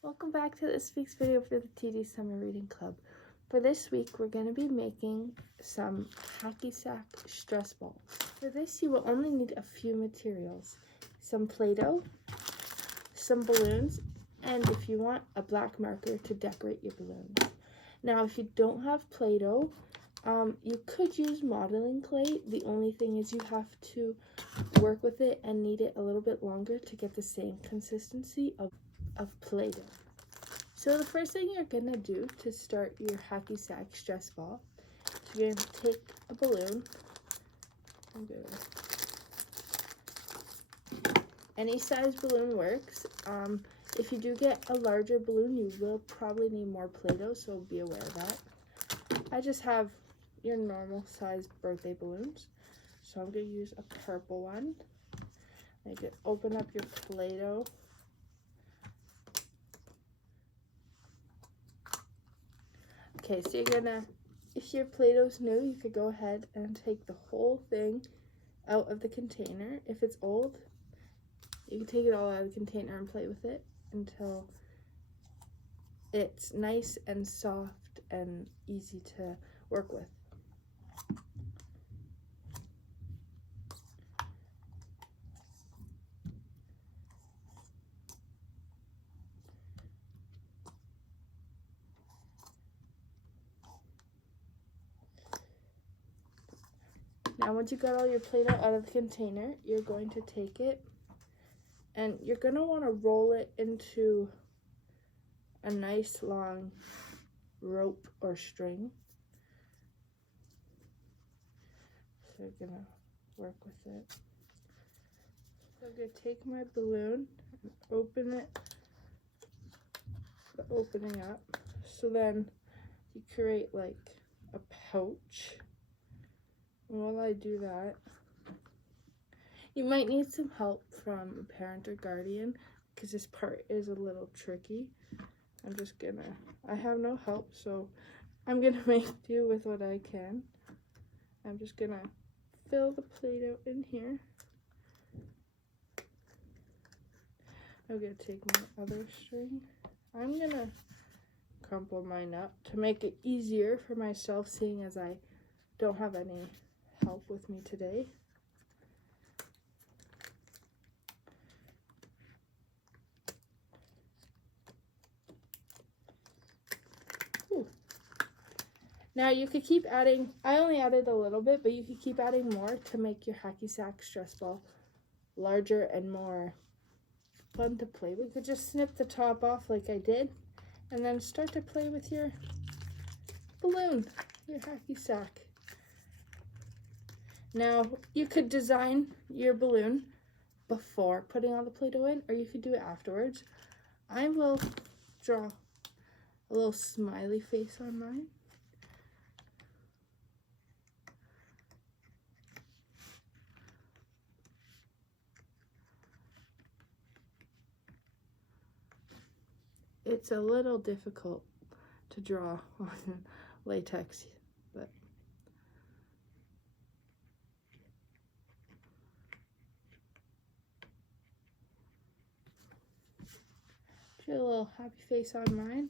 Welcome back to this week's video for the TD Summer Reading Club. For this week, we're going to be making some Hacky Sack stress balls. For this, you will only need a few materials. Some Play-Doh, some balloons, and if you want, a black marker to decorate your balloons. Now, if you don't have Play-Doh, you could use modeling clay. The only thing is you have to work with it and knead it a little bit longer to get the same consistency of Play-Doh. So the first thing you're gonna do to start your Hacky Sack stress ball is you're gonna take a balloon. Any size balloon works. If you do get a larger balloon, you will probably need more Play-Doh, so be aware of that. I just have your normal size birthday balloons, so I'm gonna use a purple one. You can open up your Play-Doh. Okay, so you're gonna, if your Play-Doh's new, you could go ahead and take the whole thing out of the container. If it's old, you can take it all out of the container and play with it until it's nice and soft and easy to work with. Now, once you got all your Play-Doh out of the container, you're going to take it and you're going to want to roll it into a nice long rope or string. So you're going to work with it. So I'm going to take my balloon and open it, the opening up. So then you create like a pouch. And while I do that, you might need some help from a parent or guardian because this part is a little tricky. I have no help, so I'm gonna make do with what I can. I'm just gonna fill the Play-Doh in here. I'm gonna take my other string. I'm gonna crumple mine up to make it easier for myself, seeing as I don't have any help with me today. Ooh. Now you could keep adding, I only added a little bit, but you could keep adding more to make your Hacky Sack stress ball larger and more fun to play with. You could just snip the top off like I did and then start to play with your balloon, your Hacky Sack. Now, you could design your balloon before putting all the Play-Doh in, or you could do it afterwards. I will draw a little smiley face on mine. It's a little difficult to draw on latex, but a little happy face on mine.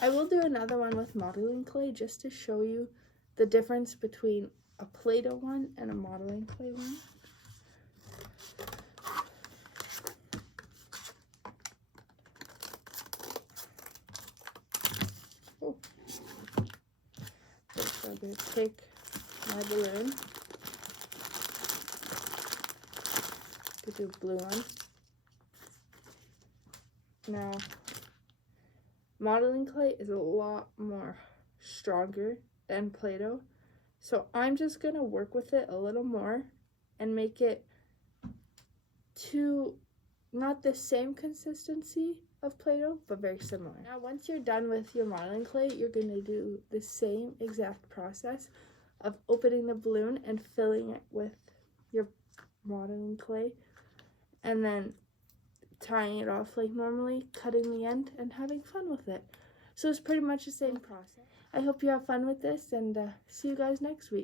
I will do another one with modeling clay just to show you the difference between a Play-Doh one and a modeling clay one. Oh. So I'm going to take my balloon. Could do a blue one. Now, modeling clay is a lot more stronger than Play-Doh, so I'm just gonna work with it a little more and make it to not the same consistency of Play-Doh, but very similar. Now, once you're done with your modeling clay, you're gonna do the same exact process of opening the balloon and filling it with your modeling clay, and then tying it off like normally, cutting the end, and having fun with it. So it's pretty much the same process. I hope you have fun with this, and see you guys next week.